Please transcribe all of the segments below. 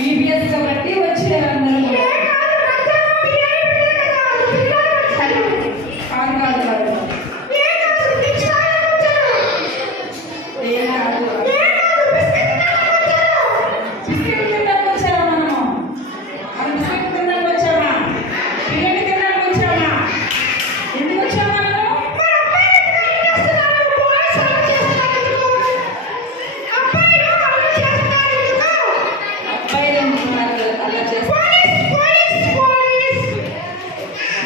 VBS కాబట్టి వచ్చారు అందరూ.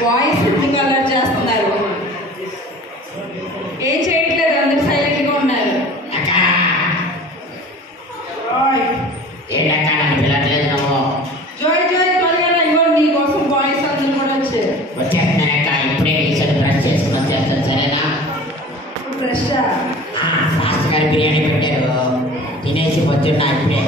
బాయ్స్ ఎందుకు అలర్ట్ చేస్తున్నారు? ఏం చేయట్లేదు, అందరూ సైలెంట్ గా ఉన్నారు. జోయ్ జోయ్ త్వరగా ఇగో నీ కోసం బాయ్స్ అందరూ కూడా వచ్చారు. ఇప్పుడే బ్రష్ చేసుకుని వచ్చేస్తాను, సరేనా? ఫ్రెష్ ఫాస్ట్ గారు బిర్యానీ పెట్టారు, తినేసి వచ్చున్నా ఇప్పుడే.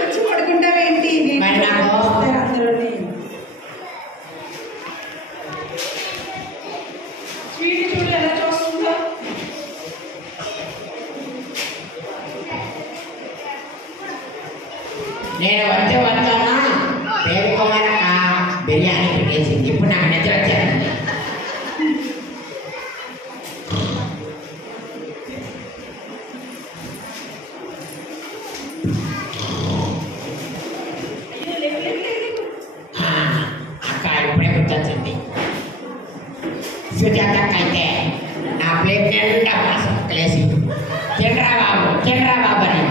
వచ్చి పడుకుంటావేంటి? అందరూ స్వీట్ చూడు ఎలా చూస్తుందో. నేను వస్తానా పేరుకోమనక బిర్యానీ పెట్టేసింది. ఇప్పుడు నాకు నిద్ర వచ్చానండి. అక్క ఇప్పుడే గుర్తొచ్చింది. సుజాత అయితే నా ప్లేట్ నిండా మాసలేసి తినరా బాబు అని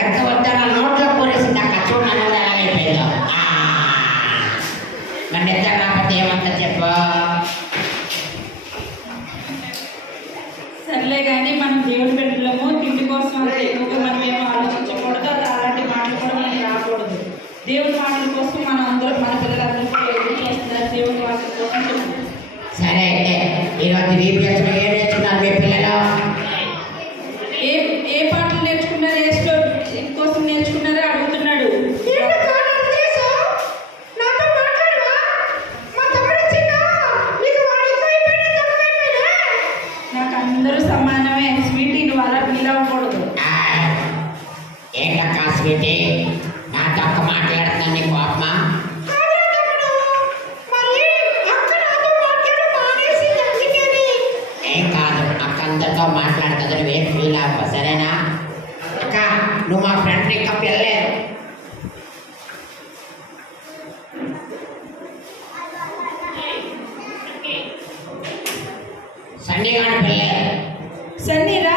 ఎంత వద్దానో నోట్లో పోలేసింది. అక్క చూడు నన్ను ఎలాగైపోయిందో. నన్ను నిద్ర రాకపోతే ఏమంతా చెప్పు. సర్లే కానీ మనం దేవుడి బిడ్డలము, తిండి కోసం అంతే ఎక్కువగా మనం ఏమో ఆలోచించకూడదు. అది అలాంటి మాటలు కూడా మనకి రాకూడదు. దేవుడి మాటల కోసం మనం అందరూ, మన పిల్లలందరూ ఎదురు చేస్తున్నారు. దేవుడి మాటల కోసం చెప్పండి. సరే అయితే ఈరోజు VBSలో ఏం నేర్చుకున్నారు మీ పిల్లలు? ఏ పాటలు నేర్చుకున్నారు? ఏ స్టోరీ కోసం నేర్చుకున్నారో అడుగుతున్నాడు. నాకు అందరూ సమానమే. స్వీటీ నువ్వు అలా ఫీల్ అవ్వకూడదు. ఏంటక్క స్వీటీ నాతో ఒక్క మాట్లాడుతున్నాను, నీకు కోపమా? ఏం కాదు, అక్క అందరితో మాట్లాడుతుంది, నువ్వేం ఫీల్ అవ్వ, సరేనా? అక్క నువ్వు మా ఫ్రెండ్ ఇంకా పిల్లలేదు. సన్నీ గారి పిల్లలేదు. సన్నీరా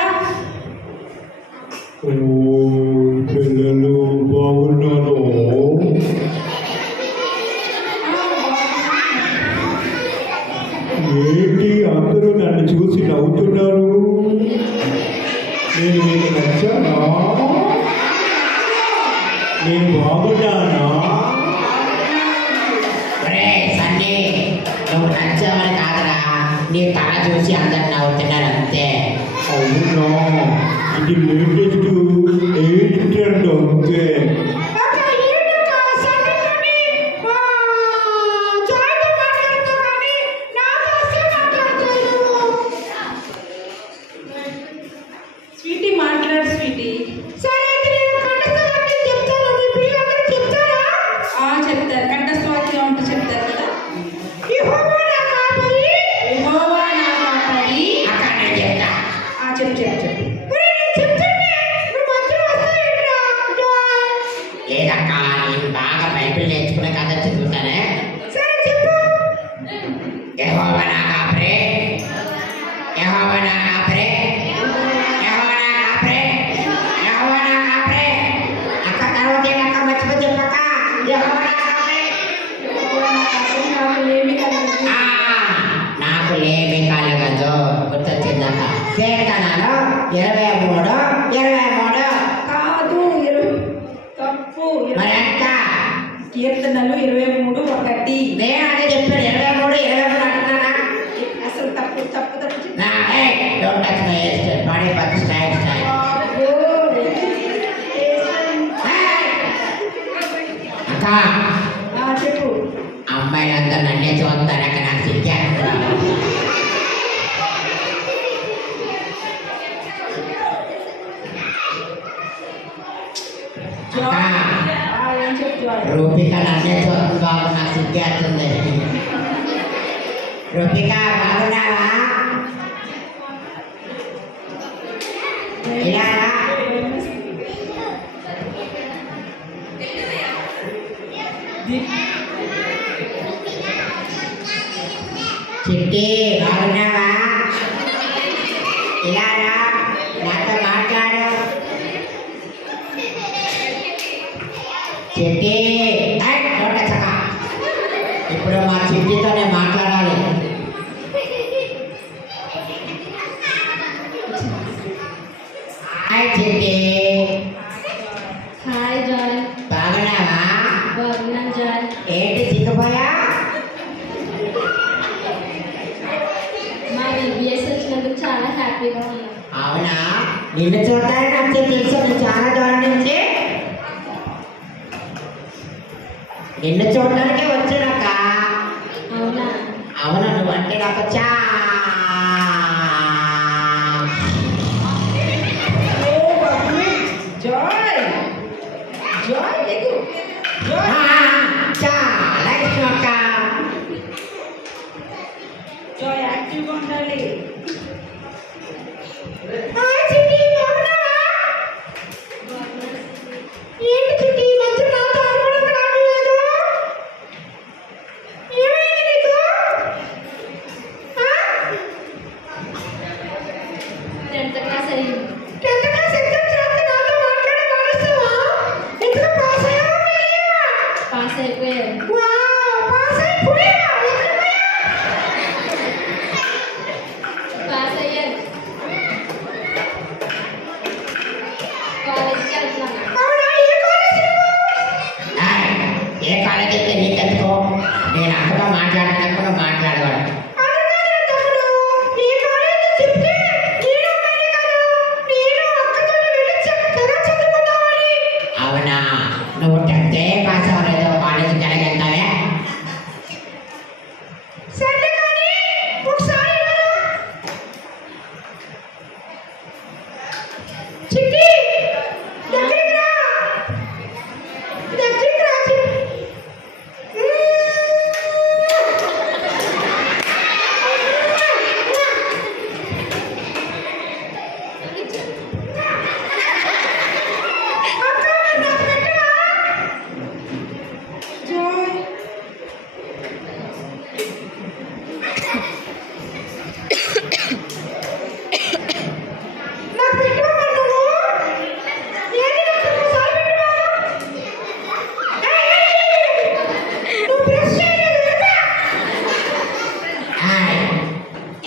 పిల్లలు బాగున్నాను. ఏంటి అందరూ నన్ను చూసి నవ్వుతున్నారు? నేను మీకు నచ్చానా? నేను బాగున్నానా? సన్నీ నువ్వు నచ్చావని కాదురా, నీ తల చూసి అందరు నవ్వుతున్నారు అంతే. అవునా, ఇది లేటెస్ట్ ఎయిట్ ట్రెండ్ అంతే. స్వీటీ మాట్లాడు స్వీటీ. చెప్తారు కంఠస్వాతిగా ఉంటే చెప్తారు కదా. చెప్పు. లేదక్క నేను బాగా బైబిల్ నేర్చుకునే కథ చదువుతానే. యెహోవా నా కాపరి, యెహోవా నా కాపరి, యెహోవా నా కాపరి, యెహోవా నా కాపరి. అక్క తర్వాత ఏంటక్క మర్చిపోయి చెప్పక్క. యెహోవా నా కాపరి, నాకు లేమి కలగదు. గుర్తొచ్చిందక్క. కీర్తనలు 23 23 కాదు తప్పు మరి ఎంత? కీర్తనలు 23:1. నేను అదే చెప్పాను 23 అంటున్నానా? అసలు తప్పు తప్పు తప్పు నా don't touch my hair style body but style style. అక్క చెప్పు. అమ్మాయిలందరూ నన్నే చూస్తారు అక్క నాకు సిగ్గాను. ఏం చెప్తావు? రూపిక నన్నే చూస్తుంది బాబు నాకు సిగ్గేస్తుంది. రూపిక బాగున్నావా? ఇలా రా. చిట్టి బాగున్నావా? ఇలా రా నాతో మాట్లాడు. చిట్టి చక్క ఇప్పుడు మా చిట్టితోనే మాట్లాడాలి. హాయ్ చిట్టి. Hi John. బాగున్నావా? బాగున్నాను జాన్. ఏంటి చిక్కిపోయా? మా BBS వచ్చినందుకు చాలా హ్యాపీగా ఉన్నాను. అవునా? నిన్ను చూడడానికి నాకు తెలుసు నువ్వు చాలా దూరం నుంచి. నిన్ను చూడడానికి వచ్చానక్క. అవునా? అవునా? నువ్వంటే నాకు చాలా ఇష్టం అక్క. యాక్టివ్గా ఉండాలి. ఏంటి చిట్టి మంచి నాతో ఆడుకోవడానికి రావట్లేదు? ఏమైంది నీకు? 10th క్లాస్ అయ్యింది. 10th క్లాస్ ఎగ్జామ్స్ రాస్తే నాతో మాట్లాడి మానేస్తావా? ఎందుకు పాస్ అయ్యావా? పాస్ అయిపోయాను. పాస్ అయిపోయావా? ఎక్కడ పోయావు? పాస్ అయ్యాను. కాలేజీకి వెళ్తున్నాను. అవునా? ఏ కాలేజీ? ఏ కాలేజీ అయితే నీకెందుకో? నేను అక్కతో మాట్లాడినప్పుడు మాట్లాడేవాడు. అవునా? నువ్వు 10th పాస్ అవ్వలేదు కాలేజీకి ఎలాగెళ్తావే? సరే కానీ ఒకసారి చిట్టి దగ్గరికి రా. దగ్గరికి రా చిట్టి.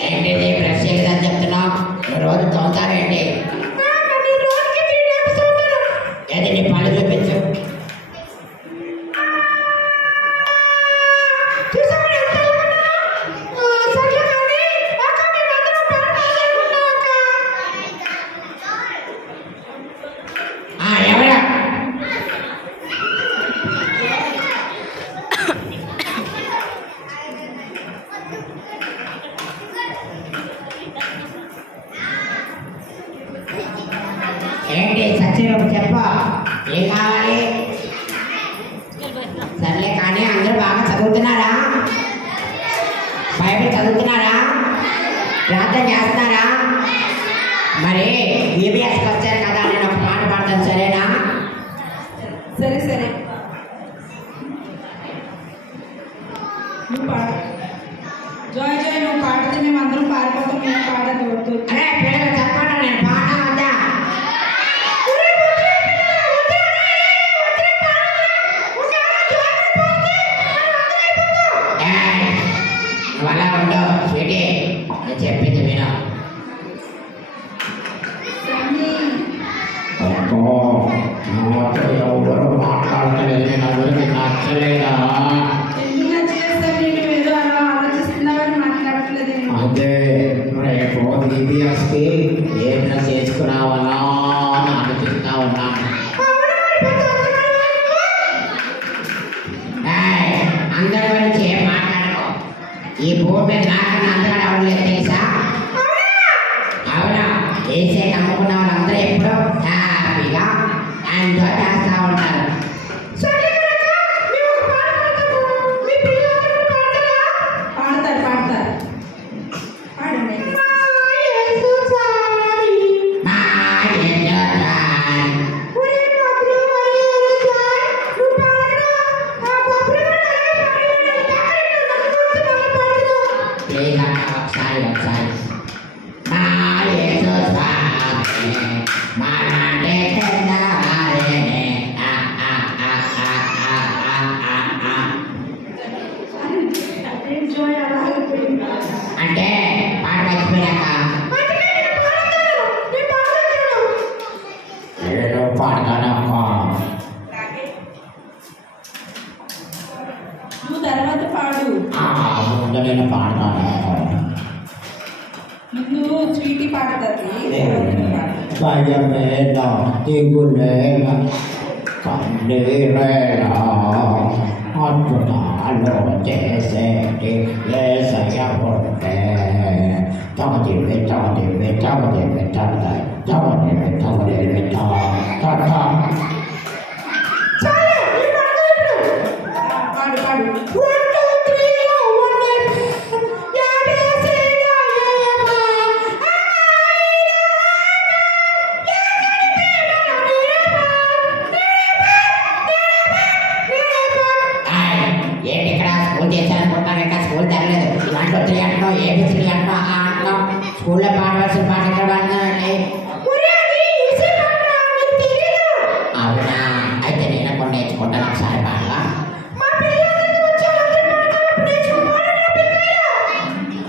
ఏంటి బ్రష్ చేయలేదని చెప్తున్నావు? రోజు తోముతావేంటి? ఏది నీ పళ్ళు చూపించు. ఎవరా? ఏంటి సత్యరూపు చెప్పు, ఏం కావాలి? సర్లే కానీ అందరూ బాగా చదువుతున్నారా? బైబిల్ చదువుతున్నారా? ప్రార్థన చేస్తున్నారా? మరి BBSకి వచ్చారు కదా, నేను ఒక పాట పాడతాను సరేనా? సరే సరే నువ్వు పాడు. జాయ్ జాయ్ నువ్వు పాడితే మేము అందరం పారిపోతాం. మేము పాడదు వద్దు. అరే పిల్లలు చెప్పండి, నేను పాడనా వద్దా? నువ్వు అలా ఉండవు స్వీటీ, నేను చెప్పింది విను. ఎవరు మాట్లాడలేదు, నేను అందరికి నచ్చలేదా? ఎందుకు నచ్చలేదు సార్? నేను ఏదో అలా ఆలోచిస్తున్నామని మాట్లాడట్లేదు. అదే రేపు దీపి వస్తే ఏమైనా చేసుకురావాలా అని ఆలోచిస్తా ఉన్నాను. అందరి గురించి ఏం మాట్లాడకు. ఈ భూమి మీద నాకన్నా అందరూ అవ్వలేదు తెలుసా? అవునా? వేసే నమ్ముకున్న వాళ్ళందరూ ఎప్పుడూ హ్యాపీగా ఎంజాయ్ చేస్తూ ఉంటారు. పాడతారు పాడతారు పాడండి. అంటే పాట మర్చిపోయాక ఏదో పాడతానమ్మా. నువ్వు తర్వాత పాడు. ముందు నేను పాడతాను. ముందు స్వీటీ పాడుతుంది. భయమేలా దిగులేలా కండీరేలా అద్భుతాలు చేసేటి ఏసయ్య ఉంటే తమదివి తమదివి తమదివి తమదివి తమదివి తమదివి తమ పాడు పాడు. ఏంటి ఇక్కడ స్కూల్ చేశారనుకుంటాను. ఇంకా స్కూల్ తరలేదు. ఇలాంటి 3 అంటాం, ఏబిసిడి అంటాం, ఆ అంటాం. స్కూల్లో పాడవలసిన పాట ఎక్కడ పాడుతున్నానండి? అవునా? అయితే నేను కొన్ని నేర్చుకుంటాను. ఒకసారి పాడవా?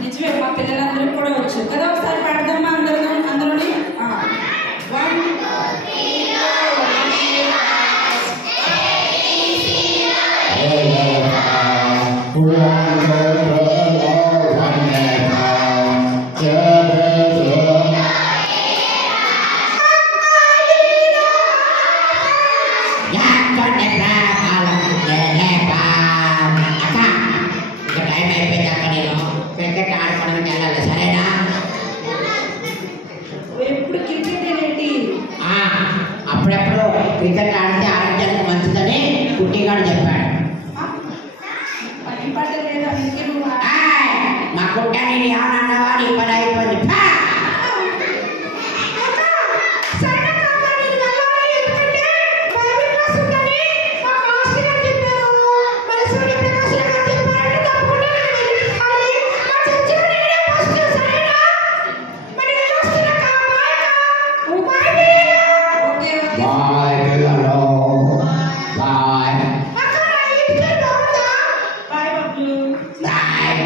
నిజమే, మా పిల్లలందరికీ కూడా వచ్చు కదా. ఒకసారి పాడదామా అందరూని? క్రికెట్ ఆడుకోవడానికి వెళ్ళాలి, సరేనా? ఎప్పుడు క్రికెట్ ఏంటి? అప్పుడప్పుడు క్రికెట్ ఆడితే ఆరోగ్యానికి మంచిదని కుట్టిగాడు చెప్పాడు. పని పాట లేదు, అందుకే నువ్వు మా కుట్టాని ఏమన్నావా? నీ పని అయిపోయింది. బాయ్ పిల్లలు, బాయ్ బాయ్ బాబు. బాయ్.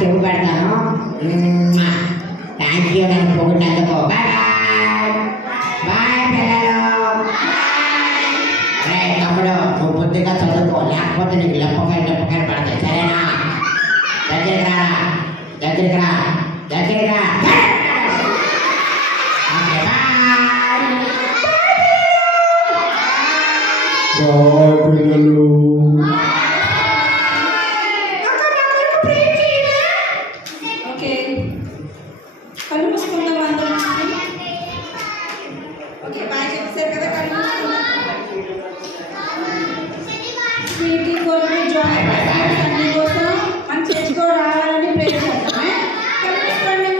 చెవు పెడతాను. థ్యాంక్ యూ నన్ను పొగిడినందుకు. బాయ్ బాయ్ పిల్లలు. రే తమ్ముడు, నువ్వు బుద్ధిగా చదువుకో, లేకపోతే నీకు లెప్పకాయలు పడతాయి, సరేనా? దగ్గరికి రా. ఓకే బాయ్ పిల్లలు. ఓకే, కళ్ళు మూసుకుందాం అందరం. ఓకే, బాయ్ చెప్పేశారు కదా, కళ్ళు మూసుకుందాం. స్వీటీ కోసం జాయిన్ అన్ని కోసం మన చర్చిలో రావాలని ప్రే చేస్తామే. కళ్ళు మూసుకోండి.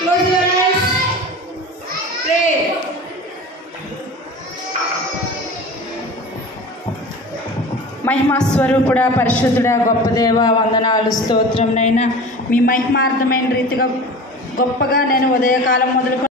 Close your eyes. ప్రే. మహిమా స్వరూపుడా, పరిశుద్ధుడా, గొప్ప దేవ, వందనాలు, స్తోత్రం. నైనా మీ మహిమార్థమైన రీతిగా గొప్పగా నేను ఉదయకాలం మొదలు